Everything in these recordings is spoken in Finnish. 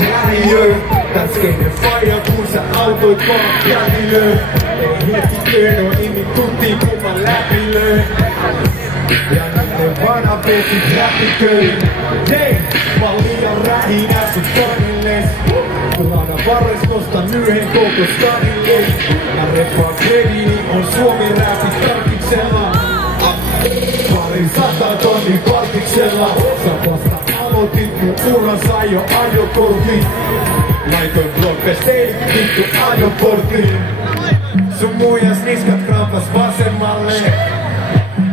Lähiö, äskeinen faija kun sä autoit vaan kätilöön. Ei hetkiköön, on nimi tuttiin kun mä läpilöön. Ja niiden vana pesit läpiköön. Hei, mä oon liian rähinä sun tornilles. Puhana varres nostan yhden koko stadille. Mä reppaan krediini on Suomi rääsit tarkiksella. Pari 100 tonnin partiksella. Sä vasta aloitit mun uransa jo ajokortin. Laitoin blockbestein vittu ajokortin. Sun muijas niskat krampas vasemmalle.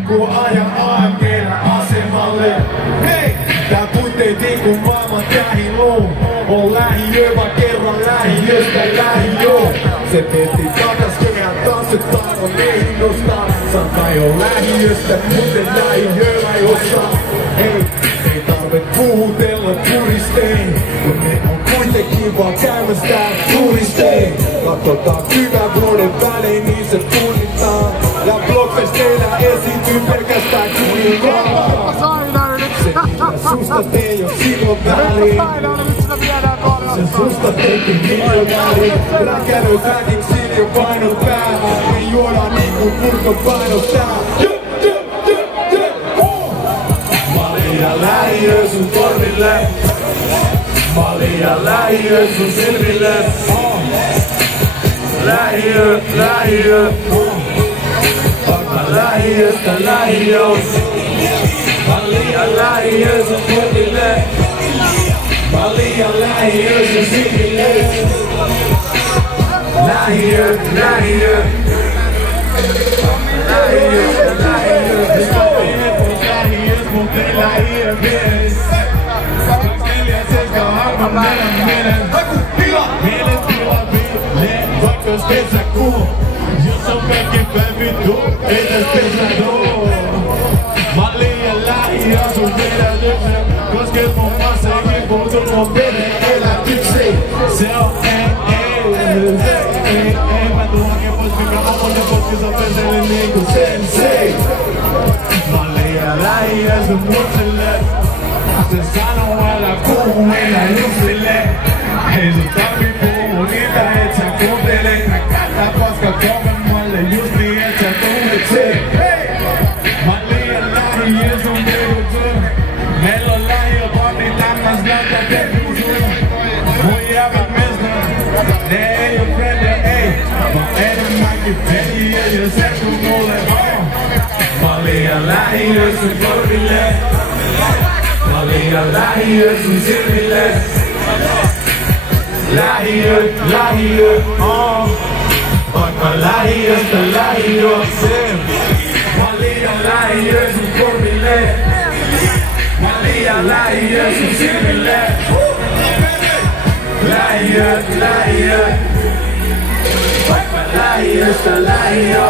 Kun ajan AMG:llä asemalle. Hei! Tää puitteetiin kun maailman tähin low. On lähiö vaan kerran lähiöstä lähiö. Se tehtiin takas kevään tanssetaan on ehdosta. Santa jo lähiöstä muuten lähiöllä ei osaa. Hei! Ei tarve puhutella turistein. Kun ne on kuitenkin vaan käymästä turistein. Katsotaan hyvän vuoden välein niin se punnitaan. Ja blockfesteillä esiintyy pelkästään kuninkaan. Se mitä susta tee jo silloin väliin. Se susta teikin miljonääri. Räkäröi väkiksin jo painot päähän. Me juodaan niinku purkon painottaa. Malia lähiö sun torville. Malia lähiö sun silmille. Lähiö, lähiö. Lähiöstä lähiös. Malia lähiö sun torville. Malia lähiö sun silmille. Lähiö, lähiö. Lähiöstä lähiö. Lähiös mun tein lähiö vieressä. 247 harman mielen. Mielentila viileen. Vaikka kesäkuu. Jos on kaikki päin vittu. Ei täs kesädoo. Mä liian lähiö sun vedätyksen. Kosket mun massakin puutun mun perheen elätykseen. Se on ei. Mä tuun hakee pois mikä opon ja potkisa peselle niinku sensei. Mä liian lähiö sun mutsille. Se sanoo älä puhu meillä jussille. Ei sun tarvi puhua niitä et sä kuuntele. Tää paska kovemmalle just niin et sä tunnet se. Mä liian lähiö sun perutun. Meillä on lähiö bandi lämmäs näytä perutun. Mun jäävät mestat, ne ei oo frendejä ei. Mä enemmänkin veljiä ja se kun mulle on. Mä liian lähiö sun korville. Mä liian lähiö sun silmille. Lähiö, lähiö, vaikka lähiöstä lähiökseen. Mä liian lähiö sun korville. Mä liian lähiö sun silmille. Lähiö, lähiö, vaikka lähiöstä lähiö.